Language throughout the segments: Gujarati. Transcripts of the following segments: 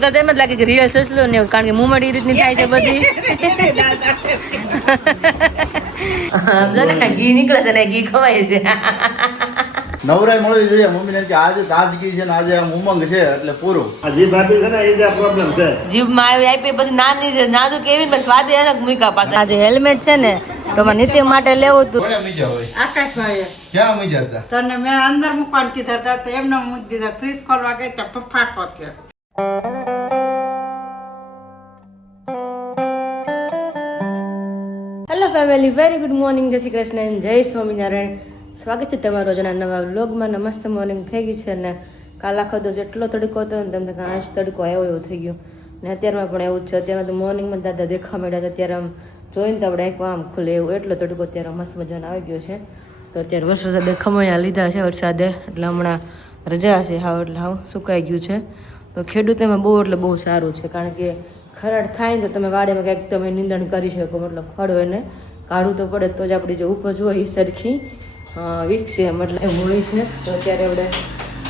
તો તેમ જ લાગે કે રિયલ સસલું ને કારણ કે મુમડી રીતની થાય છે બધી જો ને ઘી નીકળે છે ને ઘી ખવાય છે નવરાઈ મળવી જોઈએ મમ્મીને કે આજે તાજગી છે ને આજે આમ ઉમંગ છે એટલે પૂરું આ જીભ આપી છે ને એ જ પ્રોબ્લેમ છે. જીભમાં આવી આપી પછી નાની છે નાનું કેવી પણ સ્વાદ અલગ મૂક્યા પાસે આજે હેલ્મેટ છે ને તો મારે નિત્ય માટે લેવું હતું કોને મજા હોય આકાશભાઈ ક્યાં મજા હતા તને મેં અંદર મૂકવાનું કીધા હતા તો એમને મૂકી દીધા ફ્રીજ ખોલવા ગઈ તો ફાફો થયો. Hello family very good morning જય શ્રી કૃષ્ણ જય સ્વામિનારાયણ. સ્વાગત છે તમારો જણા નવા વ્લોગમાં. નમસ્તે મોર્નિંગ થઈ ગઈ છે ને કાલ આખો દિવસ એટલો તડકો હતો ને તમને આજ તડકો આવ્યો એવો થઈ ગયો ને અત્યારમાં પણ એવું જ છે. અત્યારમાં તો મોર્નિંગમાં દાદા દેખવા મળ્યા છે ત્યારે આમ જોઈને તો આપણે આંખમાં આમ ખુલે એવું એટલો તડકો અત્યારે મસ્ત મજાનો આવી ગયો છે. તો અત્યારે વરસાદે ખમણ્યા લીધા છે વરસાદે એટલે હમણાં રજા છે હાવ એટલે હાવ સુકાઈ ગયું છે. તો ખેડૂતોમાં બહુ એટલે બહુ સારું છે કારણ કે ખરાડ થાય ને તો તમે વાડીમાં કંઈક તમે નીંદણ કરી શકો મતલબ ખડ હોય ને કાઢવું તો પડે તો જ આપણી જે ઉપજ હોય એ સરખી વિકસે મતલબ એમ હોય છે. તો અત્યારે આપણે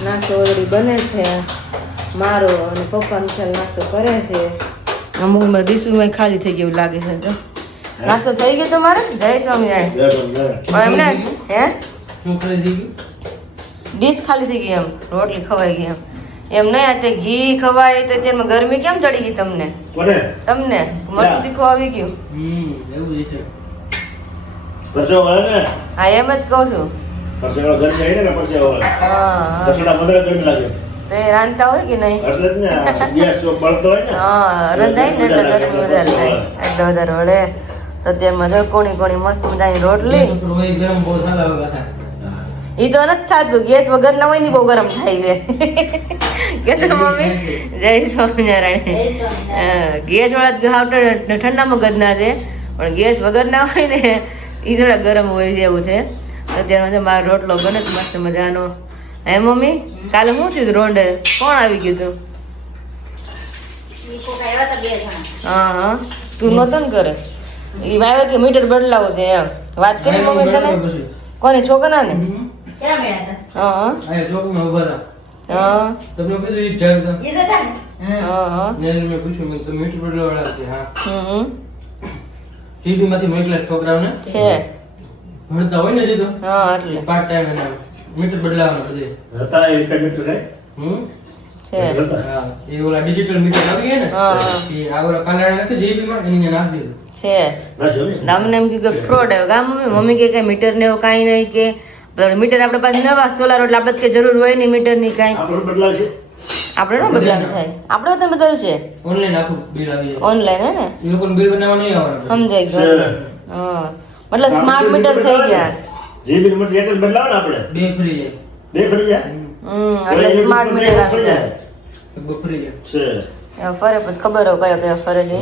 નાસ્તો ઓલરેડી બને છે મારો અને પપ્પાનો ચાલ નાસ્તો કરે છે. અમુકમાં ડીશુમાં ખાલી થઈ ગયું લાગે છે. તો નાસ્તો થઈ ગયો તમારે જય સ્વામિનારાયણ એમને હે ડીશ ખાલી થઈ ગઈ એમ રોટલી ખવાઈ ગઈ એમ નહીં તે ઘી ખવાય તો અત્યારમાં ગરમી કેમ ચડી ગઈ તમને તમને મસ્ત તીખું આવી ગયું હા એમ જ કહું છું. તો એ રાંધતા હોય કે નહીં હા રંધાય ને એટલે ગરમી વધારે થાય એટલે વધારે વળે. તો અત્યારમાં જો કોણી કોણી મસ્ત મજાની રોટલી ઈ તો નથી થતું ગેસ વગર ના હોય ને બહુ ગરમ થાય છે કે તો મમ્મી જય સ્વામિનારાયણ. ગેસ વાળા ઠંડામાં ગદના છે પણ ગેસ વગર ના હોય ને એ થોડા ગરમ હોય છે એવું છે. અત્યારે મારો રોટલો બને મસ્ત મજાનો. હે મમ્મી કાલે શું થયું રોંડે કોણ આવી ગયું તું? હા હા તું નતો ને કરે એ આવ્યો કે મીટર બદલાવો છે એમ વાત કરી મમ્મી તને કોને છોકરા ને હા છોકરાઓને છે ભણતા હોય ને જીતો હા એટલે પાર્ટ ટાઈમ મીટર બદલાવાનો બધે હતા એ મીટર છે એ ઓલા ડિજિટલ મીટર આવી ગયા ને એ આ ઓલા કાનાડા નથી જીબી માં એને નાખી દીધું છે. અમને એમ કે ફ્રોડ આવ્યો ગામ મમ્મી કે કઈ મીટર ને એવું કાંઈ નહીં કે મીટર આપણે પાસે નવા સોલાર એટલે આપણે કે જરૂર હોય નહીં મીટર ની કાંઈ આપણે નો બદલાવ થાય આપણે તો બદલશે ઓનલાઈન આખું બિલ આવી જાય ઓનલાઈન હે ને એ લોકોને બિલ બનાવવા નહીં આવવાનું સમજાય ગયું હા મતલબ સ્માર્ટ મીટર થઈ ગયા જીબી મીટર એક જ બદલાવ ને આપણે બે ફરી જાય એટલે સ્માર્ટ મીટર આવી જાય બફરી જાય છે ફરે પછી ખબર હોય કયો ફરે છે.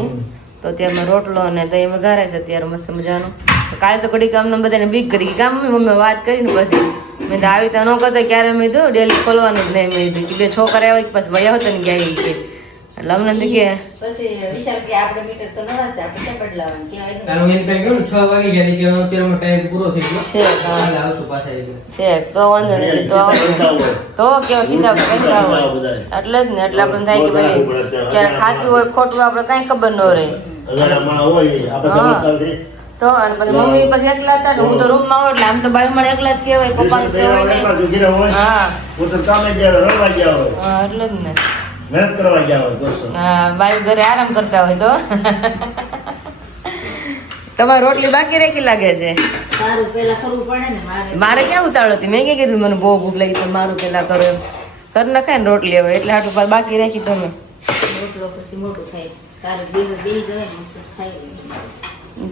તો અત્યારમાં રોટલો અને દહીં વઘારે છે અત્યારે મસ્ત મજાનું. કાલે તો ઘડી કામને બધાને બીક કરી કામ મમ્મી વાત કરીને પછી મેં તો આવી તો ન કરતા ક્યારે મેં તો ડેલી ખોલવાનું જ નહીં મેં કે બે છોકરા આવ્યા પછી ભૈયા હતા ને ગયા કે એટલે અમને તો કે પછી વિશાલ કે આપણે મીટર તો નવા છે આપણે કેમ બદલાવાનું કે તારો મેન કઈ ગયો 6 વાગે ગયા કે અત્યારમાં ટાઈમ પૂરો થઈ ગયો છે કાલે આવશું પાછા છે તો વાંધો નહીં તો કેવો હિસાબ પૈસા હોય એટલે જ ને એટલે આપણે થાય કે ભાઈ ક્યારે ખાતું હોય ખોટું આપણે કાંઈ ખબર ન રહે તો અને પછી મમ્મી પછી એકલા હતા હું તો રૂમ માં એટલે આમ તો બાઈ મળે એકલા જ કહેવાય પપ્પા તો હોય હા એટલે જ ને મહેનત કરવા ગયા હોય દોસ્તો હા બાઈ ઘરે આરામ કરતા હોય તો તમારી રોટલી બાકી રાખી લાગે છે. સારું પેલા કરવું પડે ને મારે ક્યાં ઉતાવળ હતી મેં કીધું મને બહુ ભૂખ લાગી તો મારું પેલા કરો એમ કર નખાય ને રોટલી હવે એટલે આટલું બાકી રાખી તમે રોટલો પછી મોટું થાય તારે બે જવાય ને થાય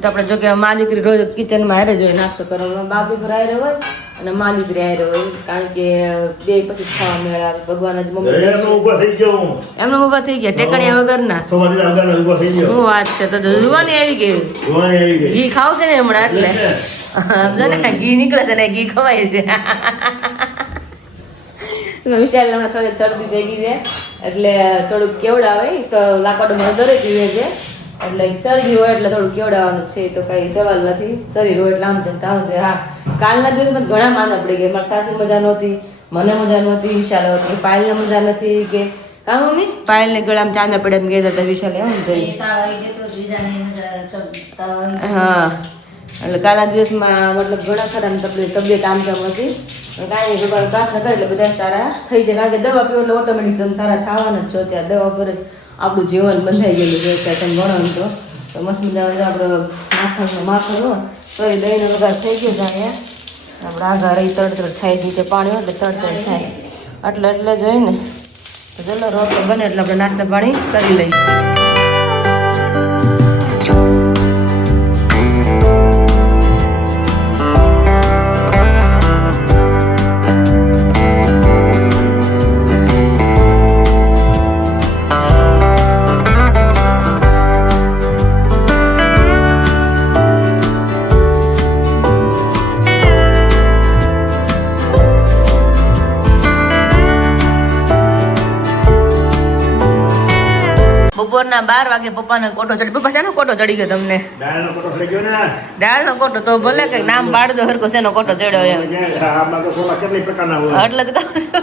તો આપણે જો કે માલિક રોજ કિચનમાં હારે જોઈએ નાસ્તો કરવા બાપુ પર હારે હોય અને માલિક હારે હોય કારણ કે બે પછી ખાવા મેળા ભગવાન જ મમ્મી એમનો ઉભા થઈ ગયા ટેકણીયા વગરના શું વાત છે તો જોવાની આવી ગઈ ઘી ખાવ છે ને હમણાં એટલે ને ઘી નીકળે છે ને ઘી ખવાય છે. વિશાલ હમણાં થોડીક શરદી થઈ ગઈ છે એટલે થોડુંક કેવડાવે તો લાકડમાં દરેક પીવે છે એટલે શરદી હોય એટલે થોડું કેવડાવવાનું છે તો કઈ સવાલ નથી. શરીર હોય એટલે આમ છે આમ છે. હા કાલના દિવસમાં ઘણા માંદા પડી ગયા. મારી સાસુ મજા નહોતી મને મજા નહોતી વિશાલ હતી પાયલને મજા નથી કે હા મમ્મી પાયલ ને ગળામાં ચાંદા પડ્યા એમ કહેતા હતા વિશાલ એમ એ થઈ તાવ આવી જેટલો જ બીજાને તાવ આવી હા એટલે કાલના દિવસમાં મતલબ ઘણા ખરા તબિયત આમ તેમ હતી પણ કાંઈ નહીં ભગવાન પ્રાર્થના કરે એટલે બધા સારા થઈ જાય કારણ કે દવા પીવો એટલે ઓટોમેટિક તમે સારા થવાના જ છો ત્યાં દવા પર જ આપણું જીવન બંધાઈ ગયેલું છે ત્યાં તમે ભણો તો મસ્ત મજાનું આપણે માખણ હોય તો એ દહીંનો વઘાર થઈ ગયો છે અહીંયા આપણે આગળ રહી તડતડ થાય નીચે પાણી હોય એટલે તડતડ થાય એટલે જ હોય ને તો ચલો રોટલો બને એટલે આપણે નાસ્તા પાણી કરી લઈએ બપોરના 12 વાગે પપ્પાને કોટો ચડી પપ્પા શેનો કોટો ચડી ગયો તમને દાળનો કોટો થઈ ગયો ને દાળનો કોટો તો ભલે કઈ નામ પાડ દો હરકો શેનો કોટો ચડ્યો એમ આમાં તો સોલા કેટલી પ્રકારના હોય એટલે જ કહું છું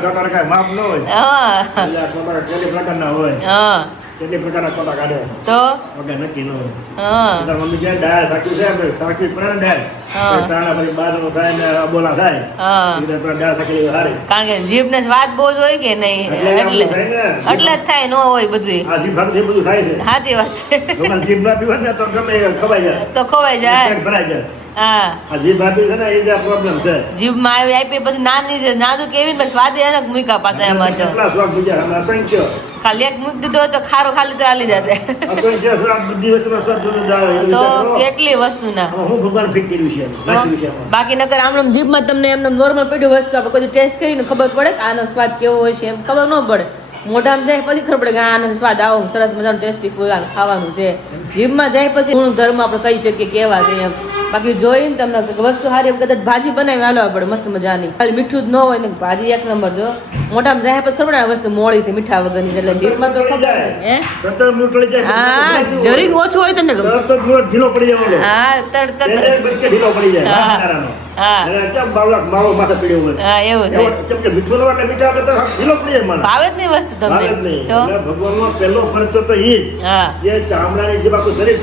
ગટર કાંઈ માપ ન હોય હા એટલે આ કોટા કેટલી પ્રકારના હોય હા કેટલી પ્રકારના કોટા કાઢે તો વગર નક્કી ન હોય હા તાર મમ્મી જે દાળ સાચી છે આપણે સાચી પડે ને દાળ હા. તાણા પછી બાજરો થાય ને અબોલા થાય હા એ રીતે દાળ સાચી સારી કારણ કે જીભને સ્વાદ બહુ જ હોય કે નહીં એટલે આમ એટલે થાય ને. એટલે જ થાય ન હોય બધું આ જીભ હાથથી બધું થાય છે સાચી વાત છે લોકોને જીભ ના પીવા ને તો ગમે એ ખવાઈ જાય તો ખવાઈ જાય પેટ ભરાઈ જાય હા આ જીભ આપી છે ને એ જ પ્રોબ્લેમ છે જીભમાં આવી આપી પછી નાની છે નાનું કેવી ને સ્વાદ એને મૂકા પાછા એમાં તો કેટલા સ્વાદ બીજા અમે અસંખ્ય ખાલી એક મૂકી દીધો હોય તો ખારો ખાલી તો હાલી જશે અસંખ્ય સ્વાદ બધી વસ્તુમાં સ્વાદ જુદો જુદો આવે. એ તો વિચાર કરો. કેટલી વસ્તુ ના આમાં હું ભગવાન ફિટ કર્યું છે નાખ્યું છે આમાં. બાકી નકર આમ જીભમાં તમને એમને નોર્મલ પડ્યું વસ્તુ આપણે કોઈ ટેસ્ટ કરીને ખબર પડે કે આનો સ્વાદ કેવો હોય છે એમ ખબર ન પડે મોઢામાં જાય પછી ખબર પડે કે આનો સ્વાદ આવો સરસ મજાનું ટેસ્ટી ફૂલ ખાવાનું છે જીભમાં જાય પછી ગુણ ધર્મ આપણે કહી શકીએ કેવા છે એમ બાકી જોઈને તમને વસ્તુ સારી એમ કદાચ ભાજી બનાવી હાલવા પડે મસ્ત મજાની ખાલી મીઠું જ ન હોય ને ભાજી એક નંબર જો મોઢામાં જાય પછી ખબર પડે આ વસ્તુ મોળી છે મીઠા વગરની એટલે જીભમાં તો ખબર પડે હે તરત જ મૂળ ટળી જાય. હા જરીક ઓછું હોય તો ને તરત જ મૂળ ઢીલો પડી જાય ઓલો. હા તરત બે એક બચકે ઢીલો પડી જાય હા. નારાનો. હા અને કેમ બાવળા માવો માથે પીડ્યો હોય. હા એવું છે કેમ કે મીઠું ન વાટે મીઠા વગર તો ઢીલો પડી જાય માણસ. ભાવે જ નહીં વસ્તુ ભાવે જ તમને નહીં. તો એટલે ભગવાનનો પહેલો ખર્ચો તો ઈ જ. હા જે ચામડાની જે બાકી શરીર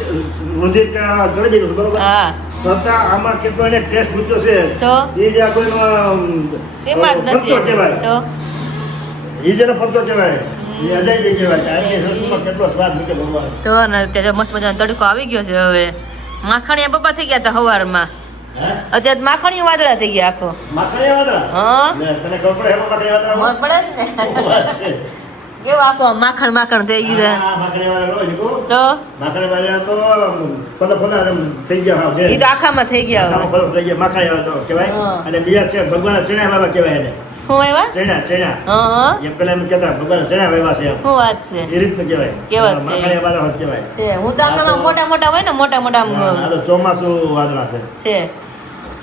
રુધિર કે ચડી ગયેલું છે, બરોબર? હા છતાં આમાં કેટલો એને ટેસ્ટ મૂક્યો છે તો એ જે આ કોઈનો સીમા જ ખર્ચો નથી કહેવાય. તો એ જેનો ખર્ચો કહેવાય એ અજાયબી કહેવાય. આજની સંસ્કૃતિમાં કેટલો સ્વાદ મૂકે ભગવાન. તો ને ત્યાં મસ્ત મજાનો તડકો આવી ગયો છે હવે માખણીયા પપ્પા થઈ ગયા હતા સવારમાં હે? અત્યારે માખણીયા વાદળા થઈ ગયા આખો માખણીયા વાદળા? હા લે, તને ખબર પડે એમાં માખણીયા વાદળા મોજ હોય? પડે જ ને શું વાત છે? કેવું આખો માખણ માખણ થઈ ગયું આ માખણીયા વાદળા હોય છે, કહું? તો માખણીયા વાદળા તો ફોદા આમ થઈ ગયા હાવ છે. એ તો આખામાં થઈ ગયા હવે આમાં ફોદા થઈ ગયા, માખણીયા વાદળા કહેવાય. હા. અને બીજા છે ભગવાન ચણા વાવા કહેવાય એને. શું આવ્યા ચણા. હા હા એમ પેલા એમ કહેતા ભગવાન ચણા વાવ્યા છે એમ. શું વાત છે એ રીતનું કહેવાય. કેવા છે? માખણીયા વાદળા કહેવાય. છે હું તો આમ મોટા મોટા હોય ને મોટા મોટા આ તો ચોમાસું વાદળા છે. છે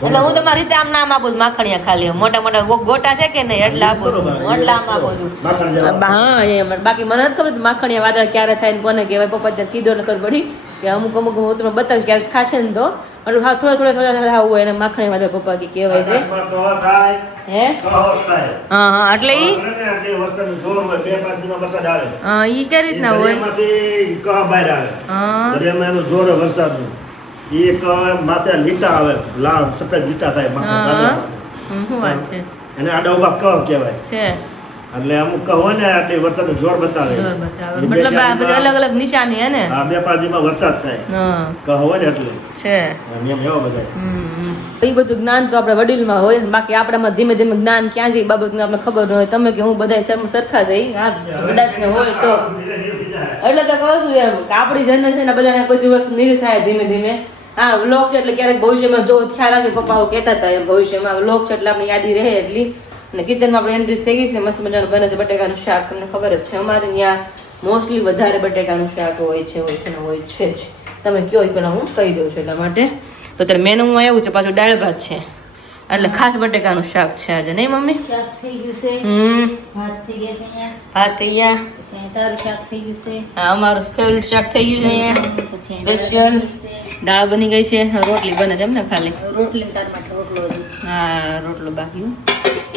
એટલે હું તમારી રીતે આમ નામ આપું છું માખણીયા ખાલી મોટા મોટા ગોટા છે કે નહીં એટલે આપું છું એટલે આમ આપું છું માખણ જેવા. હા એમ બાકી મને નથી ખબર માખણીયા વાદળ ક્યારે થાય ને કોને કહેવાય પપ્પા ત્યાં કીધો ને ખબર પડી કે અમુક અમુક હું તમને બતાવીશ ક્યારેક થશે ને તો એટલે હા થોડા આવું હોય એને માખણીયા વાદળ પપ્પા કે કહેવાય છે આકાશમાં પ્રવાહ થાય, હે પ્રવાહ થાય. હા હા એટલે ઈ એટલે વરસાદનું જોર હોય, 2-5 દિવસમાં વરસાદ આવે. હા ઈ કઈ રીતના હોય દરિયામાંથી કહ બહાર આવે. હા દરિયામાં એનું જોર હોય વરસાદનું. એ કહ માથે લીટા આવે, લાલ સફેદ લીટા થાય માથે હા. વાદળામાં. શું વાત છે એને આડા ઉભા કહ કહેવાય. છે એટલે અમુક કહ હોય ને એટલે વરસાદનું જોર બતાવે. જોર બતાવે. એ બે મતલબ આ બધી ચાર અલગ અલગ નિશાની હે ને હા, 2-5 દિવસમાં વરસાદ થાય. હા કહ હોય ને એટલે છે એમ એવા બધા. એ બધું જ્ઞાન તો આપણે વડીલમાં હોય બાકી આપણામાં ધીમે ધીમે જ્ઞાન ક્યાં છે એ બાબતનું આપણે ખબર ન હોય તમે કે હું બધા સરખા જઈ હા કદાચ ને હોય તો એટલે તો કહું છું એમ કે આપણી જનરેશન બધાને બધી વસ્તુ નીર થાય ધીમે ધીમે હા વ્લોગ છે એટલે ક્યારેક ભવિષ્યમાં જો ખ્યાલ રાખે પપ્પા આવું કહેતા હતા એમ ભવિષ્યમાં વ્લોગ છે એટલે આપણે યાદી રહે એટલી અને કિચનમાં આપણે એન્ટ્રી થઈ ગઈ છે મસ્ત મજાનું બને છે બટેકાનું શાક તમને ખબર જ છે અમારે ત્યાં મોસ્ટલી વધારે બટેકાનું શાક હોય છે જ તમે કયો એ પહેલાં હું કહી દઉં છું એટલા માટે તો અત્યારે મેનુમાં એવું છે પાછું દાળ ભાત છે એટલે ખાસ બટેકાનું શાક છે આજે નહીં મમ્મી શાક થઈ ગયું છે ભાત થઈ ગયા છે અહીંયા ભાત થઈ ગયા પછી અહીંયા તારું શાક થઈ ગયું છે આ અમારું ફેવરિટ શાક થઈ ગયું છે અહીંયા પછી સ્પેશિયલ દાળ બની ગઈ છે રોટલી બને છે એમ ને ખાલી રોટલી ને તાર માટે રોટલો હજી હા રોટલો બાકી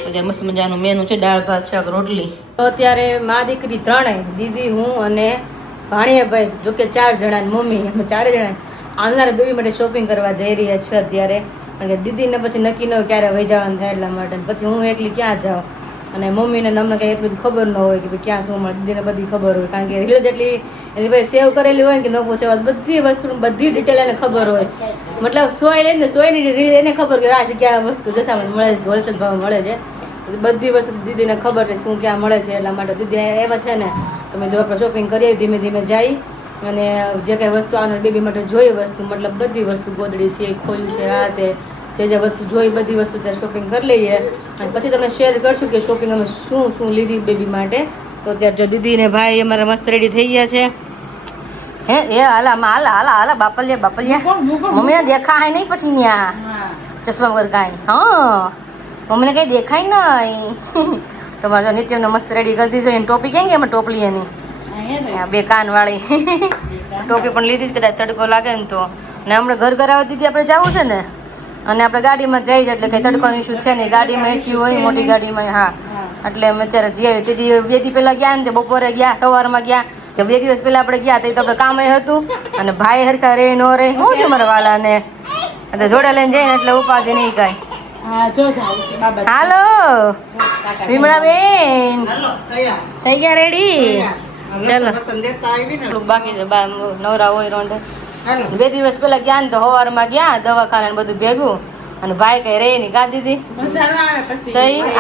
પછી અત્યારે મસ્ત મજાનું મેનુ છે, દાળ ભાત શાક રોટલી. તો અત્યારે મા દીકરી ત્રણેય, દીદી, હું અને ભાણિયાભાઈ, જોકે 4 જણા, મમ્મી, અમે 4 જણા આવનારા બેબી માટે શોપિંગ કરવા જઈ રહ્યા છીએ અત્યારે. કારણ કે દીદીને પછી નક્કી ન હોય ક્યારે વહી જવાનું થાય એટલા માટે. પછી હું એકલી ક્યાં જાઉં, અને મમ્મીને અમને કંઈ એટલું ખબર ન હોય કે ભાઈ ક્યાં શું મળે. દીદીને બધી ખબર હોય, કારણ કે રીલ જેટલી એની ભાઈ સેવ કરેલી હોય ને કે ન પૂછે, બધી વસ્તુ બધી ડિટેલ એને ખબર હોય. મતલબ સોય લઈને સોયની રીલ એને ખબર કે આ જગ્યા વસ્તુ જથ્થામાં મળે છે, હોલસેલ ભાવ મળે છે. બધી વસ્તુ દીદીને ખબર છે શું ક્યાં મળે છે. એટલા માટે દીદી એવા છે ને તમે જો આપણે શોપિંગ કરીએ ધીમે ધીમે જઈ અને જે કંઈ વસ્તુ આવનાર બેબી માટે જોઈ વસ્તુ, મતલબ બધી વસ્તુ, ગોદડી છે, ખોલ છે, આ તે જે વસ્તુ જોઈ બધી વસ્તુ ત્યારે શોપિંગ કરી લઈએ. અને પછી તમને શેર કરશું કે શોપિંગ અમે શું શું લીધી બેબી માટે. તો અત્યારે જો દીદી ને ભાઈ અમારા મસ્ત રેડી થઈ ગયા છે. હે એ હાલા હાલા બાપલિયા મમ્મીને દેખાય નહીં પછી ત્યાં ચશ્મા વગર કાંઈ. હા મમ્મીને કંઈ દેખાય નહીં. તમારે જો નિત્યમને મસ્ત રેડી કરી દીધી છે. એની ટોપી કેમ કે એમાં ટોપલી એની 2 કાનવાળી ટોપી પણ લીધી જ, કદાચ તડકો લાગે ને તો. ને હમણાં ઘર આવવા દીધી આપણે જવું છે ને, અને આપણે ગાડીમાં જઈ જ એટલે કંઈ તડકોનો ઇસ્યુ છે નહીં. ગાડીમાં એસી હોય, મોટી ગાડીમાં. હા એટલે અમે અત્યારે જઈ આવી. તેથી 2 દી પહેલાં ગયા ને તે બપોરે ગયા, સવારમાં ગયા કે 2 દિવસ પહેલાં આપણે ગયા તો આપણે કામ હતું. અને ભાઈ હરખા રે નો રે શું છે મારા વાલાને, એટલે જોડે લઈને જઈને એટલે ઉપાધિ નહીં કાંઈ. હાલો વિમળાબેન, થઈ ગયા રેડી? ચલો બાકી છે નવરા હોય રોંડે. 2 દિવસ પહેલા ગયા ને તો સવારમાં ગયા દવાખાને બધું ભેગું, અને ભાઈ કઈ રે નહીં કા દીદી.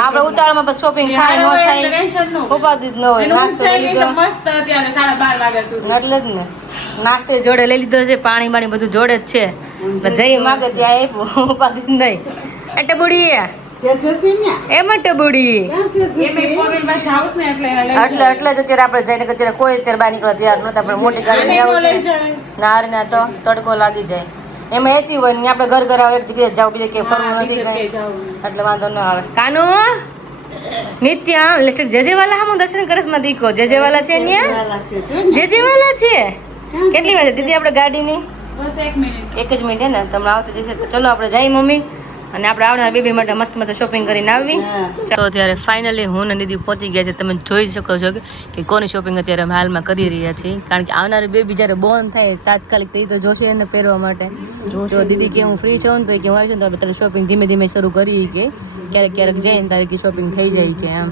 આપડે ઉતાળમાં પછી શોપિંગ થાય ન થાય ઉપાધિ જ ન હોય. નાસ્તો લઈ લીધો એટલે જ ને, નાસ્તે જોડે લઈ લીધો છે, પાણી બાણી બધું જોડે જ છે. જઈ માગે ત્યાં આપ્યું, ઉપાધિ જ નહીં. એટલે બુડી એમાં ટબુડી એટલે અત્યારે આપણે જઈને અત્યારે કોઈ અત્યારે બહાર નીકળવા તૈયાર નહોતા. આપણે મોટી ગાડી આવું છે ના ના તો તડકો લાગી જાય. એમાં એસી હોય ને આપણે ઘર આવે એક જગ્યાએ જાવ, બીજે કે ફરવું નથી એટલે વાંધો ન આવે. કાનુ નિત્ય જે વાલા હા દર્શન કરસ માં દીકો જે વાલા છે જે વાલા છે. કેટલી વાર છે દીદી આપણે ગાડીની? 1 જ મિનિટ હે ને, તમને આવતી જશે. ચલો આપણે જઈએ મમ્મી, અને આપણે આવનાર બેબી માટે મસ્ત મસ્ત શોપિંગ કરીને આવી. તો અત્યારે ફાઇનલી હું ને દીદી પહોંચી ગયા છે. તમે જોઈ શકો છો કે કોની શોપિંગ અત્યારે અમે હાલમાં કરી રહ્યા છીએ. કારણ કે આવનારી બેબી જ્યારે બોર્ન થાય તાત્કાલિક તે તો જોશે એને પહેરવા માટે. તો દીદી કે હું ફ્રી છું ને તો કે હું આવી છું ને તો તારે શોપિંગ ધીમે ધીમે શરૂ કરી કે ક્યારેક જાય ને તારે શોપિંગ થઈ જાય કે એમ.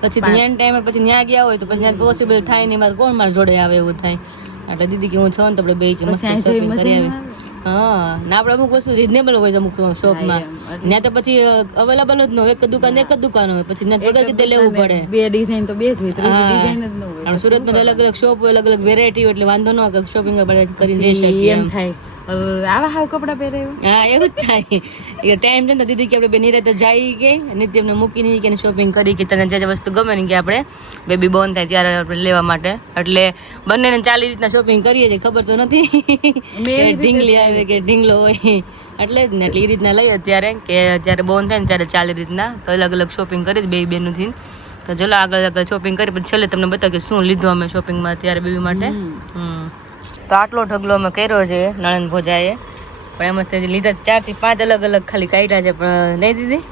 પછી ત્યાં ટાઈમે પછી ત્યાં ગયા હોય તો પછી ત્યાં પોસિબલ થાય નહીં, મારે કોણ મારા જોડે આવે એવું થાય. એટલે દીદી કે હું છું ને તો આપણે બે કે મસ્ત શોપિંગ કરી આવી. હા ને આપણે અમુક વસ્તુ રિઝનેબલ હોય છે અમુક શોપમાં. ત્યાં તો પછી અવેલેબલ જ ન હોય, એક જ દુકાન હોય, પછી ત્યાં વગર કીધે લેવું પડે. 2 ડિઝાઇન તો 2 જ હોય, ડિઝાઇન જ ન હોય. સુરતમાં અલગ અલગ શોપ હોય, અલગ અલગ વેરાયટી હોય, એટલે વાંધો ન આવે, શોપિંગ કરીને જઈ શકીએ એમ થાય. આવા હાવ કપડા પહેરે હા એવું જ થાય. એ ટાઈમ છે ને દીદી કે આપણે બે નિરાતે જઈ કે નિત્યમને મૂકીને કે શોપિંગ કરી કે તને જે વસ્તુ ગમે ને કે આપણે બેબી બોર્ન થાય ત્યારે આપણે લેવા માટે. એટલે બંનેને 4 રીતના શોપિંગ કરીએ છીએ, ખબર તો નથી કે ઢીંગલી આવે કે ઢીંગલો હોય. એટલે જ ને એટલે એ રીતના લઈએ અત્યારે કે જ્યારે બોર્ન થાય ને ત્યારે 4 રીતના અલગ અલગ શોપિંગ કરી બે બેનથી. તો ચલો આગળ શોપિંગ કરી પછી છેલ્લે તમને બતાવ કે શું લીધું અમે શોપિંગમાં અત્યારે બેબી માટે. તો આટલો ઢગલો અમે કર્યો છે નણંદ ભોજાએ, પણ એમાં તે લીધા 4 થી 5 અલગ અલગ ખાલી કાઢ્યા છે. પણ નહીં દીદી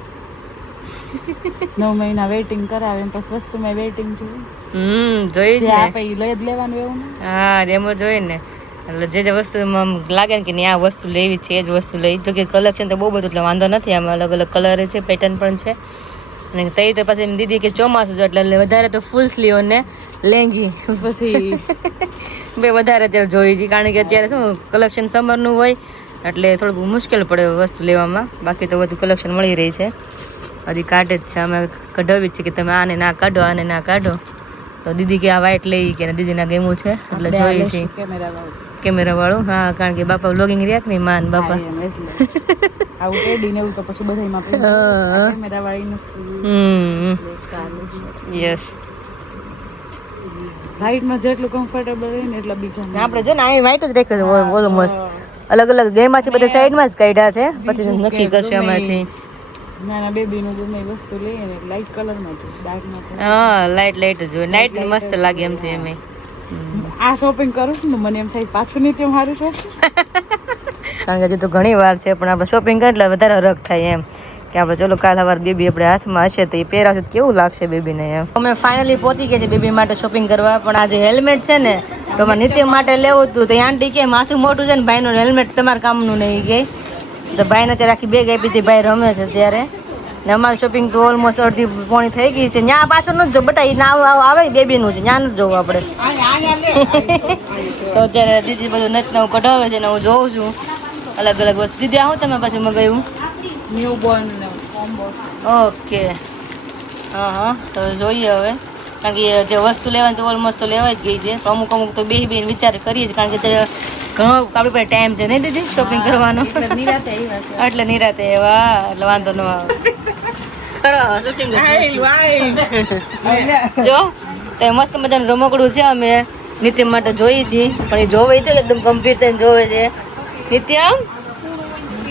9 મહિના વેઇટિંગ કરાવે પછી વસ્તુમાં વેઇટિંગ છે. જોઈ જ આપે ઈ લઈ જ લેવાનું એવું ને. હા એમાં જોઈએ ને, એટલે જે વસ્તુ લાગે ને કે નહીં આ વસ્તુ લેવી છે એ જ વસ્તુ લઈ. જો કે કલેક્શન તો બહુ બધું એટલે વાંધો નથી. આમાં અલગ અલગ કલર છે, પેટર્ન પણ છે. અને તઈ તો પછી એમ દીદી કે ચોમાસું છે એટલે વધારે તો ફૂલ સ્લીવ ને લેંગી પછી બે વધારે અત્યારે જોઈ છે. કારણ કે અત્યારે શું કલેક્શન સમરનું હોય એટલે થોડુંક મુશ્કેલ પડે વસ્તુ લેવામાં. બાકી તો બધું કલેક્શન મળી રહી છે. હજી કાઢે જ છે, અમે કઢાવી જ છે કે તમે આને ના કાઢો આને ના કાઢો. તો દીદી કે આ વ્હાઈટ લઈ કે દીદીના ગેમું છે એટલે જોઈએ છે કેમેરા વાળું. હા કારણ કે બાપા વ્લોગિંગ રહ્યા કે નહીં માન બાપા આવું ટેડી ને એવું તો પછી બધાયમાં કેમેરા વાળી નથી. યસ વ્હાઈટમાં જેટલું કમ્ફર્ટેબલ રહે ને એટલા બીજા આપણે જો ને અહીં વ્હાઈટ જ રાખ્યો છે ઓલમોસ્ટ. અલગ અલગ ગેમમાં છે બધા સાઈડમાં જ કાઢ્યા છે, પછી નક્કી કરશે આમાંથી. નાના બેબીનું ગમે વસ્તુ લઈએ ને લાઈટ કલરમાં છે, ડાર્કમાં હા લાઈટ જ હોય. નાઈટ મસ્ત લાગે એમ છે એમ. આ શોપિંગ કરું છું ને મને એમ થાય પાછું નહીં તેમ સારું છે. કારણ કે હજી તો ઘણી વાર છે પણ આપણે શોપિંગ કરીએ એટલે વધારે રગ થાય એમ કે આપણે ચલો કાલ સવારે બેબી આપણે હાથમાં હશે તો એ પહેરાવશે તો કેવું લાગશે બેબીને એમ. અમે ફાઇનલી પહોંચી ગયા છે બેબી માટે શોપિંગ કરવા, પણ આ જે હેલ્મેટ છે ને તો મારે નિત્ય માટે લેવું હતું તો આંટી કે માથું મોટું છે ને ભાઈનું હેલ્મેટ તમારા કામનું નહીં ગઈ તો ભાઈને અત્યારે આખી બેગ આપી હતી, ભાઈ રમે છે ત્યારે. ને અમારી શોપિંગ તો ઓલમોસ્ટ અડધી પોણી થઈ ગઈ છે. ત્યાં પાછળ નથી જો બટા, એ ના આવે બેબીનું છે, ત્યાં નથી જોવું આપણે. તો અત્યારે દીદી બધું નચ નવું કઢાવે છે ને હું જોઉં છું અલગ અલગ વસ્તુ. દીદી આવું તમે પાછું મગાવ્યું? New Born combo okay. હા તો જોઈએ હવે, કારણ કે જે વસ્તુ લેવાની તો ઓલમોસ્ટ તો લેવાઈ જ ગઈ છે. તો અમુક અમુક તો બે વિચાર કરીએ છીએ, કારણ કે અત્યારે ઘણો આપણી પાસે ટાઈમ છે નહીં દીદી શોપિંગ કરવાનો. એટલે નિરાતે એવા એટલે વાંધો ન આવે. શોપિંગ જો તે મસ્ત મજાનું રમકડું છે, અમે નિત્ય માટે જોઈએ છીએ, પણ એ જોવે છે એકદમ ગંભીર થઈને જોવે છે. નિત્યમ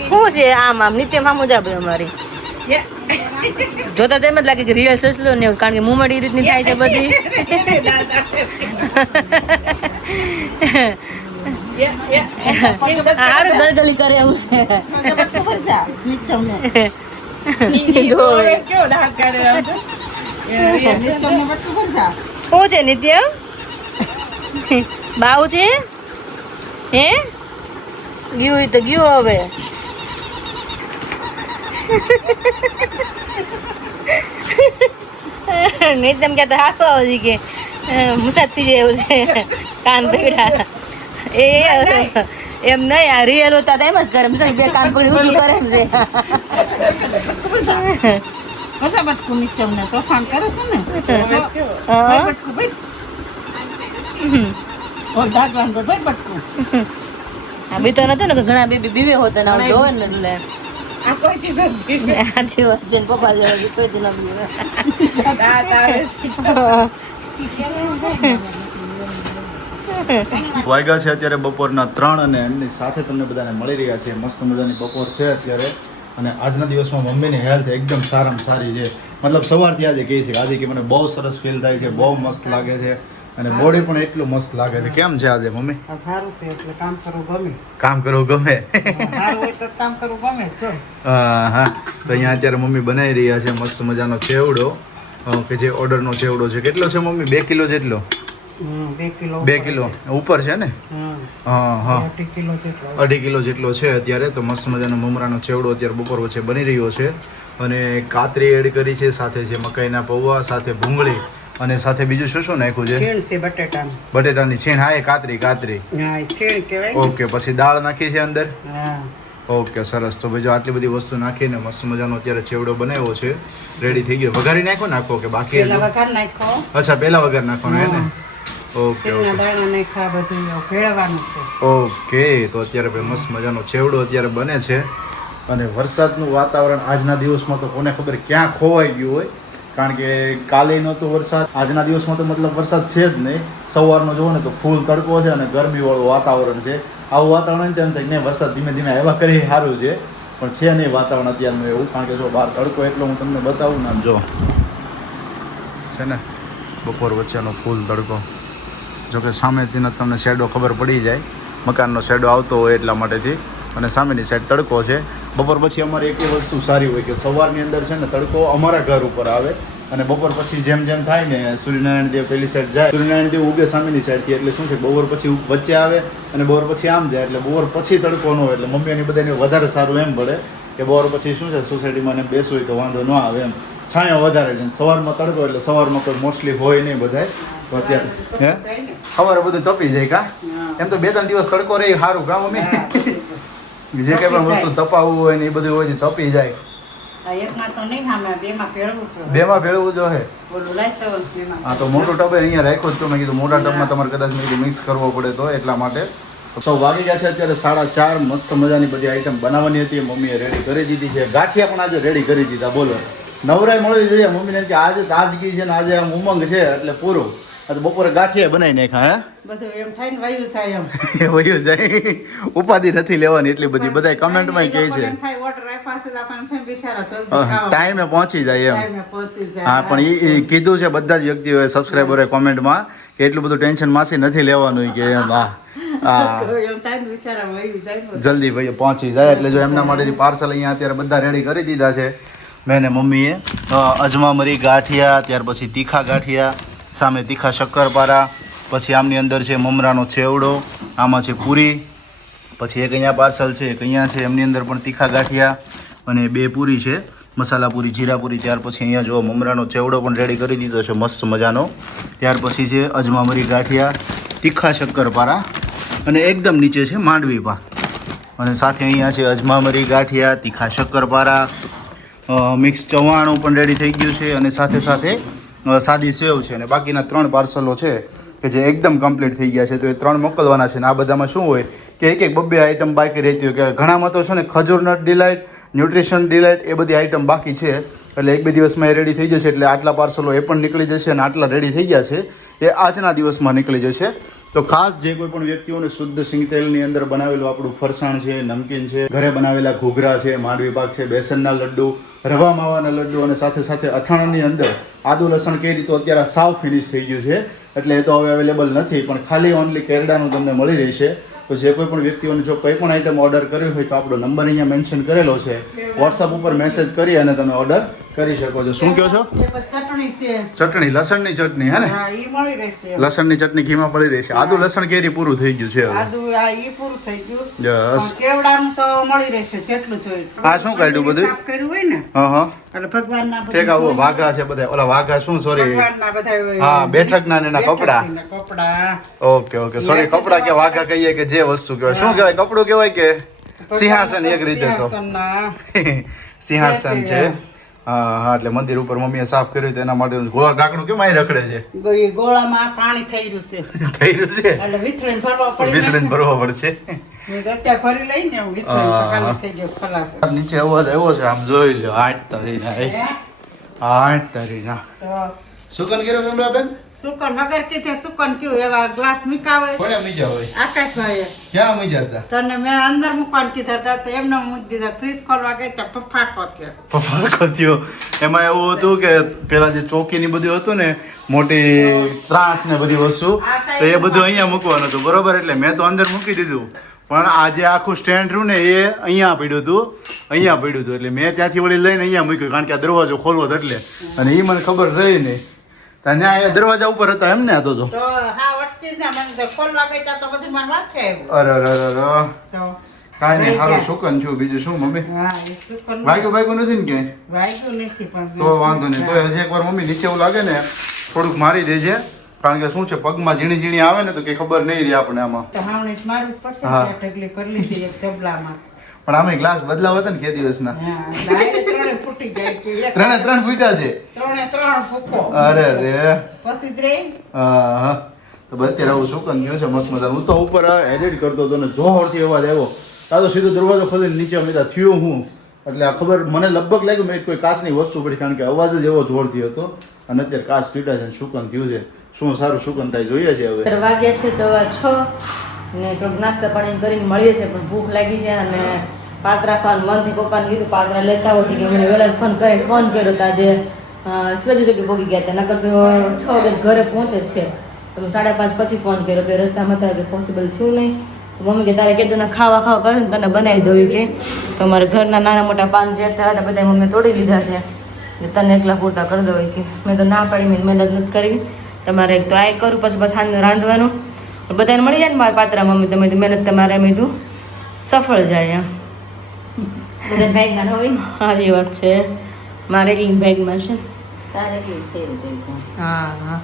શું છે આમ આમ નિત્યમ આમ મજા ભાઈ અમારી જોતા તેમ જ લાગે કે રિયલ સસલો ને એવું, કારણ કે મુમેન્ટ એ રીતની થાય છે બધી. સારું ગલગલી કરે એવું છે. જોવે શું છે નિત્યમ? બાવ છે હે? ગયું તો ગયું હવે. નિત્યમ ક્યાં તો હાથો આવે કે મુસાદથી જેવું છે કાન પકડા એ એમ નહીં, આ રિયલ હોતા તો એમ જ કરે, બીજા બે કાન પકડી ઊંચું કરે એમ છે. તોફાન કરે છે ને હા બી તો નથી ને કે ઘણા બેબી બીવે હોતા ને જોવે ને એટલે આ કોઈ ચીજ સાચી વાત છે. પપ્પા જેવા કોઈ જ ના બીવે. વાગ્યા છે અત્યારે બપોરના 3 અને એમની સાથે તમને બધાને મળી રહ્યા છે. મસ્ત મજાની બપોર છે અત્યારે, અને આજના દિવસમાં મમ્મીની હેલ્થ એકદમ સારામાં સારી છે. મતલબ સવારથી આજે કહે છે આજે કે મને બહુ સરસ ફીલ થાય છે, બહુ મસ્ત લાગે છે, અને બોડી પણ એટલું મસ્ત લાગે છે. કેમ છે આજે મમ્મી? સારું છે એટલે કામ કરવું ગમે. કામ કરવું ગમે? સારું હોય તો કામ કરવું ગમે. જો હા તો અહીંયા અત્યારે મમ્મી બનાવી રહ્યા છે મસ્ત મજાનો ચેવડો, કે જે ઓર્ડરનો ચેવડો છે. કેટલો છે મમ્મી? 2 કિલો જેટલો? 2 કિલો 2 કિલો ઉપર છે ને? હા 2 કિલો જેટલો 2.5 કિલો જેટલો છે અત્યારે. તો મસ્ત મજાનો મમરાનો ચેવડો અત્યારે બપોર વચ્ચે બની રહ્યો છે, અને કાતરી એડ કરી છે, સાથે છે મકાઈના પૌવા, સાથે ભૂંગળી, અને સાથે બીજું શું શું નાખ્યું છે? છીણ છે બટેટાની. બટેટાની છીણ. હા એ કાતરી. હા એ છીણ કહેવાય. ઓકે. પછી દાળ નાખી છે અંદર? હા ઓકે સરસ. તો બીજું આટલી બધી વસ્તુ નાખીને મસ્ત મજાનો અત્યારે ચેવડો બનાવ્યો છે, રેડી થઈ ગયો. વઘારી નાખો કે બાકી? પેલા વઘાર નાખો. અચ્છા પહેલા વઘાર નાખવાનો હે ને? ઓકે છીણના દાણા નાખા બધું એવું ભેળવવાનું છે. ઓકે. તો અત્યારે ભાઈ મસ્ત મજાનો ચેવડો અત્યારે બને છે, અને વરસાદનું વાતાવરણ આજના દિવસમાં તો કોને ખબર ક્યાં ખોવાઈ ગયું હોય, કારણ કે કાલે નહોતો વરસાદ, આજના દિવસમાં તો મતલબ વરસાદ છે જ નહીં. સવારનો જુઓ ને તો ફૂલ તડકો છે અને ગરમીવાળું વાતાવરણ છે. આવું વાતાવરણ તેમ થાય નહીં વરસાદ ધીમે ધીમે આવ્યા કરી સારું છે, પણ છે નહીં વાતાવરણ અત્યારનું એવું, કારણ કે જો બહાર તડકો એટલો હું તમને બતાવું ને, જો છે ને બપોર વચ્ચેનો ફૂલ તડકો. જોકે સામેથી તમને શેડો ખબર પડી જાય, મકાનનો શેડો આવતો હોય એટલા માટેથી, અને સામેની સાઈડ તડકો છે. બપોર પછી અમારે એક વસ્તુ સારી હોય કે સવારની અંદર છે ને તડકો અમારા ઘર ઉપર આવે, અને બપોર પછી જેમ જેમ થાય ને સૂર્યનારાયણ દેવ પેલી સાઈડ જાય, સૂર્યનારાયણ દેવ ઉગે સામેની સાઈડથી, એટલે શું છે બપોર પછી વચ્ચે આવે અને બપોર પછી આમ જાય, એટલે બપોર પછી તડકો ન હોય, એટલે મમ્મીની બધાને વધારે સારું એમ પડે કે બપોર પછી શું છે સોસાયટીમાં ને બેસવું હોય તો વાંધો ન આવે એમ, છાંયો વધારે છે. સવારમાં તડકો એટલે સવારમાં કોઈ મોસ્ટલી હોય નહીં બધાય. તો અત્યારે સવારે બધું તપી જાય કા? એમ તો 2-3 દિવસ તડકો રહે સારું કા મમ્મી? જે કઈ પણ વસ્તુ તપાવવું હોય ને એ બધું હોય તપી જાય. આ એકમાં તો નહીં સામે બેમાં ભેળવું છે. બેમાં ભેળવું જો હે. બોલું લાઈટ બેમાં. હા તો મોટો ટબ અહીંયા રાખ્યો જ તો મેં કીધું મોટા ટબમાં તમારે કદાચ મેં કીધું મિક્સ કરવો પડે તો એટલા માટે. તો વાગી ગયા છે અત્યારે 4:30. મસ્ત મજાની બધી આઈટમ બનાવવાની હતી, મમ્મીએ રેડી કરી દીધી છે. ગાંઠિયા પણ આજે રેડી કરી દીધા. બોલો નવરાઈ મળવી જોઈએ મમ્મીને કે આજે તાજગી છે ને આજે આમ ઉમંગ છે એટલે પૂરું. આ તો બપોરે ગાંઠિયા બનાવી નાખ્યા. હે બધું એમ થાય ને વયું થાય એમ. વયું જાય, ઉપાધિ નથી લેવાની એટલી બધી. બધા કમેન્ટમાં કહે છે એમ થાય ઓર્ડર આપ્યા છે તો આપણને ફેમ બિચારા જલ્દી ખાવા ટાઈમે પહોંચી જાય એમ. ટાઈમે પહોંચી જાય. હા પણ એ કીધું છે બધા જ વ્યક્તિઓએ સબસ્ક્રાઈબરોએ કોમેન્ટમાં કે એટલું બધું ટેન્શન માસી નથી લેવાનું કે એમ. હા હા એમ થાય ને વિચારામાં આવી જાય ને. જલ્દી ભાઈ પહોંચી જાય એટલે જો એમના માટેથી પાર્સલ અહીંયા અત્યારે બધા રેડી કરી દીધા છે મેં ને મમ્મીએ. અજમા મરી ગાંઠિયા, ત્યાર પછી તીખા ગાંઠિયા, સામે તીખા શક્કરપારા, પછી આમની અંદર છે મમરાનો ચેવડો, આમાં છે પૂરી, પછી એક અહીંયા પાર્સલ છે, એક અહીંયા છે, એમની અંદર પણ તીખા ગાંઠિયા અને 2 પૂરી છે, મસાલા પૂરી, જીરા પૂરી. ત્યાર પછી અહીંયા જો મમરાનો ચેવડો પણ રેડી કરી દીધો છે મસ્ત મજાનો. ત્યાર પછી છે અજમા મરી ગાંઠિયા, તીખા શક્કરપારા અને એકદમ નીચે છે માંડવી પાક. અને સાથે અહીંયા છે અજમા મરી ગાંઠિયા, તીખા શક્કરપારા, મિક્સ ચવાણું પણ રેડી થઈ ગયું છે અને સાથે સાથે સાદી સેવ છે. અને બાકીના 3 પાર્સલો છે કે જે એકદમ કમ્પ્લીટ થઈ ગયા છે તો એ 3 મોકલવાના છે. અને આ બધામાં શું હોય કે એક બબ્બે આઈટમ બાકી રહેતી હોય કે ઘણામાં તો છે ને ખજૂર નટ ડિલાઇટ, ન્યુટ્રિશન ડિલાઇટ એ બધી આઈટમ બાકી છે. એટલે 1-2 દિવસમાં એ રેડી થઈ જશે. એટલે આટલા પાર્સલો એ પણ નીકળી જશે અને આટલા રેડી થઈ ગયા છે એ આજના દિવસમાં નીકળી જશે. તો ખાસ જે કોઈ પણ વ્યક્તિઓને શુદ્ધ સિંગ તેલની અંદર બનાવેલું આપણું ફરસાણ છે, નમકીન છે, ઘરે બનાવેલા ઘૂઘરા છે, માંડવી પાક છે, બેસનના લડ્ડુ, રવા માવાના લડ્ડુ અને સાથે સાથે અથાણાની અંદર આદુ લસણ કેરી તો અત્યારે સાવ ફિનિશ થઈ ગયું છે એટલે એ તો હવે અવેલેબલ નથી, પણ ખાલી ઓનલી કેરડાનું તમને મળી રહેશે. તો જે કોઈ પણ વ્યક્તિઓને જો કોઈ પણ આઈટમ ઓર્ડર કર્યો હોય તો આપણો નંબર અહીંયા મેન્શન કરેલો છે, વોટ્સઅપ ઉપર મેસેજ કરી અને તમે ઓર્ડર કરી શકો છો. શું કહો છો? એ પછી ચટણી છે. ચટણી, લસણની ચટણી હે ને? હા, ઈ મળી રહેશે. લસણની ચટણી ઘીમાં પડી રહેશે. આદુ લસણ કેરી પૂરું થઈ ગયું છે હવે. આદુ આ ઈ પૂરું થઈ ગયું. યસ. પણ કેવડાનું તો મળી રહેશે જેટલું જોઈએ. આ શું કાઢ્યું બધું? સાફ કર્યું હોય ને હા હા એટલે ભગવાનના બધું ઠેક આવો વાઘા છે બધા. ઓલા વાઘા શું સોરી ભગવાનના બધા હોય. હા બેઠકના ને એના કપડા. બેઠકના કપડા. ઓકે ઓકે સોરી કપડા કે વાઘા કહીએ કે જે વસ્તુ કહેવાય શું કહેવાય? કપડું કહેવાય કે સિંહાસન? એક રીતે તો સિંહાસનના. સિંહાસન છે. હા હા એટલે મંદિર ઉપર મમ્મીએ સાફ કર્યું તો એના માટે ગોળ ઢાંકણું કેમ અહીં રખડે છે? એ ગોળામાં પાણી થઈ રહ્યું છે થઈ રહ્યું છે એટલે વિસરીને ભરવા પડે. વિસરીને ભરવા પડશે. મેં તો અત્યારે ભરી લઈને હું વિસરીને ખાલી થઈ ગયો ખલાસ. નીચે અવાજ આવ્યો છે આમ જોઈ લો. આઠ તારીના આઠ તારીના તો સુકન કર્યો કેમડા બેન? સુકન વગર કીધે સુકન કયું એવા ગ્લાસ મૂકાવે કોને મીજા હોય? આકાશભાઈએ ક્યાં મીજા હતા? તને મેં અંદર મૂકવાનું કીધા હતા તો એમને મૂકી દીધા. ફ્રીજ ખોલવા ગઈ તો ફફાકો થયો. પપ્પા થયો. એમાં એવું હતું કે પેલા જે ચોકી ની બધું હતું ને મોટી ત્રાસ ને બધી વસ્તુ તો એ બધું અહીંયા મૂકવાનું હતું બરોબર. એટલે મેં તો અંદર મૂકી દીધું પણ આ જે આખું સ્ટેન્ડ રહ્યું ને એ અહીંયા પડ્યું હતું, અહીંયા પડ્યું હતું. એટલે મેં ત્યાંથી વળી લઈને અહીંયા મૂક્યું કારણ કે આ દરવાજો ખોલવો હતો એટલે. અને એ મને ખબર રહી નહીં. ત્યાં દરવાજા ઉપર હતા એમ ને? આ તો તો હા વટકી ને મને તો ખોલવા ગઈ તો બધું મારે માથે આવ્યું. અરે અરે અરે તો કાંઈ નહીં સારું સુકન છું. બીજું શું મમ્મી? હા એ સુકન વાગ્યું નથી ને ક્યાંય? વાગ્યું નથી પણ તો વાંધો નહીં. તો હજી એકવાર મમ્મી નીચે એવું લાગે ને થોડુંક મારી દેજે કારણ કે શું છે પગમાં ઝીણી ઝીણી આવે ને તો કઈ ખબર નહીં રહી આપણે આમાં. તો હાવણી મારવી જ પડશે હા. ને ઢગલી કરી લીધી એક જબલામાં. પણ આમે ગ્લાસ બદલાવ હતા ને કે દિવસના હા એટલે આ ત્રણે ફૂટી જાય કે એક 3 ફૂટ્યા છે. ત્રણે ફૂકો અરે રે પછી જ રહી. હા તો અત્યારે આવું સુકન થયું છે મસ્ત મજાનું. હું તો ઉપર એડિટ કરતો હતો ને જોરથી અવાજ આવ્યો. આ તો સીધો દરવાજો ખોલીને નીચે અમીતા થયું હું એટલે આ ખબર મને લગભગ લાગ્યું મેં કોઈ કાચની વસ્તુ પડી કારણ કે અવાજ જ એવો જોરથી હતો. અને અત્યારે કાચ તૂટ્યા છે ને સુકન થયું છે. શું સારું સુકન થાય જોઈએ છે હવે. વાગ્યા છે 6:15 ને થોડુંક નાસ્તા પાણી કરીને મળીએ છીએ પણ ભૂખ લાગી છે અને પાત્રા ખાવાનું મન થી પપ્પાને કીધું પાત્રા લેતા હોય કે મને વેલા ફોન કર્યો તો આજે સ્વેજી જોગી ભોગી ગયા હતા. નકર તો 6 વાગે ઘરે પહોંચે છે તો 5:30 પછી ફોન કર્યો તો રસ્તામાં હતા કે પોસિબલ થયું નહીં. તો મમ્મી કે તારે કીધું ને ખાવા કરે ને તને બનાવી દઉં કે તમારા ઘરના નાના મોટા પાન જે હતા બધા મમ્મી તોડી લીધા છે ને તને એકલા પૂરતા કરી દઉં કે મેં તો ના પાડી મેં મહેનત નથી કરી. તમારે એક તો આ કરું પછી સાંજનું રાંધવાનું બધાને મળી જાય ને મારા પાત્રા મમ્મી તમે તો મહેનત તમારે મેં તું સફળ જાય એમ. બધા ભાઈમાં ન હોય ને હા એ વાત છે મારે એકલી બેગમાં છે. તારે કેવું થયું હતું? હા હા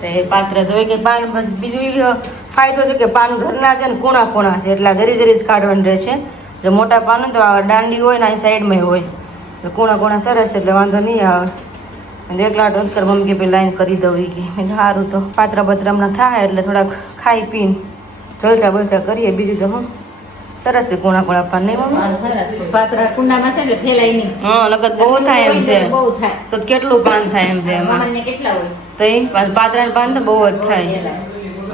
તો એ પાત્ર ધોઈ કે પાન બીજું ફાયદો છે કે પાન ઘરના છે ને કોણા કોણા છે એટલે જરી જરી જ કાઢવાનું રહે છે. જો મોટા પાન હોય તો આ દાંડી હોય ને અહીં સાઈડમાં હોય તો કોણા કોણા સરસ છે એટલે વાંધો નહીં આવે. અને એકલા ડોક્ટર મમ્મી કે પેલા લાઈન કરી દઉં કે મેં સારું તો પાત્રા બત્રા હમણાં થાય એટલે થોડાક ખાઈ પીને જલસા બલસા કરીએ. બીજું તો હું સરસ છે કોણા કોણા પાન નહીં મમ્મી? હા, સરસ. પાતરા કુંડામાં છે એટલે ફેલાય નહીં. હા નકર બહુ થાય એમ છે. બહુ થાય. તો કેટલું પાન થાય એમ છે એમાં? મામાને કેટલા હોય? તો એ પાત્રા પાન તો બહુ જ થાય.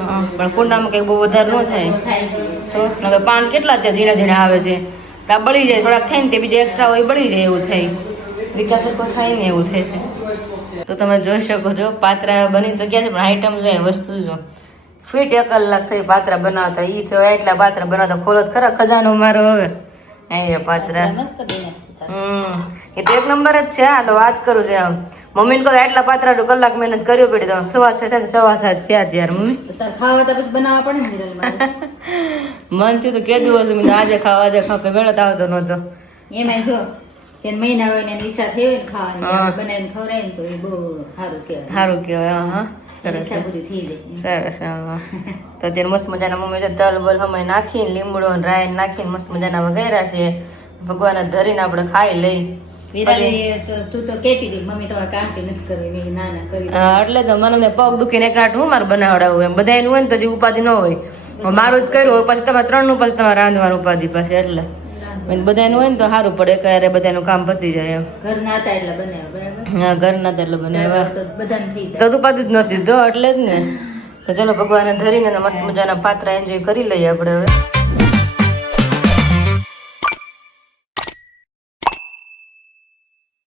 હા પણ કુંડામાં કંઈક બહુ વધારે ન થાય. થાય. તો નકર પાન કેટલા ત્યાં ઝીણા ઝીણા આવે છે તો આ બળી જાય થોડાક થાય ને તે બીજે એક્સ્ટ્રા હોય બળી જાય એવું થાય. વિકાસ સરખો થાય ને એવું થાય છે. તો તમે જોઈ શકો છો પાત્રા બની તો ક્યાં છે પણ આઈટમ જો વસ્તુ જો ફીટ 1 કલાક થઈ પાત્રા બનાવતા. ઈ તો એટલા પાત્રા બનાવતા ખોલો તો ખરા ખજાનો મારો હવે અહીંયા પાત્રા. મસ્ત બન્યા એ તો 1 નંબર જ છે. હાલો વાત કરું છે આમ મમ્મીને કહો એટલા પાત્રા તો કલાક મહેનત કરવી પડી તો 6:30 થાય ને 7:15 થયા ત્યારે મમ્મી તો તાર ખાવા તો પછી બનાવવા પડે ને વિરલ મારે. મન થયું તો કીધું હશે મેં આજે ખાવ કે વેળો તો આવતો નહોતો. એમાં જો જેને મહિના હોય ને એની ઈચ્છા થઈ હોય ને ખાવાની આપણે બનાવીને ખવડાવીએ ને તો એ બહુ સારું કહેવાય. સારું કહેવાય. હા એની ઈચ્છા પૂરી થઈ જાય. સરસ. હા તો અત્યારે મસ્ત મજાના મમ્મી તલ બલ હમાઈ નાખીને લીમડો ને રાય નાખીને મસ્ત મજાના વઘાર્યા છે. ભગવાને ધરીને આપણે ખાઈ લઈ. વિરાલી તો તું તો કેતી હતી મમ્મી તમારે કાંટી નથી કરવી. મેં કીધું, ના ના કરી દઉં. હા એટલે તો મને પગ દુખીને એકલાટ હું મારે બનાવડાવું એમ બધા એનું હોય ને તો જે ઉપાધિ ન હોય. મારું જ કર્યું હોય પછી તમારે 3 નું પછી તમારે રાંધવાનું ઉપાધિ પાસે એટલે બધાનું હોય ને તો સારું પડે ક્યારે બધાનું કામ પતી જાય એમ. ઘરના હતા એટલે બનાવ્યા બરાબર. હા ઘરના તો એટલે બનાવ્યા તો બધાને થઈ તો જાય. ઉપાધિ જ નહોતી તો એટલે જ ને. તો ચલો ભગવાને ધરીને મસ્ત મજાના પાત્રા એન્જોય કરી લઈએ આપણે હવે.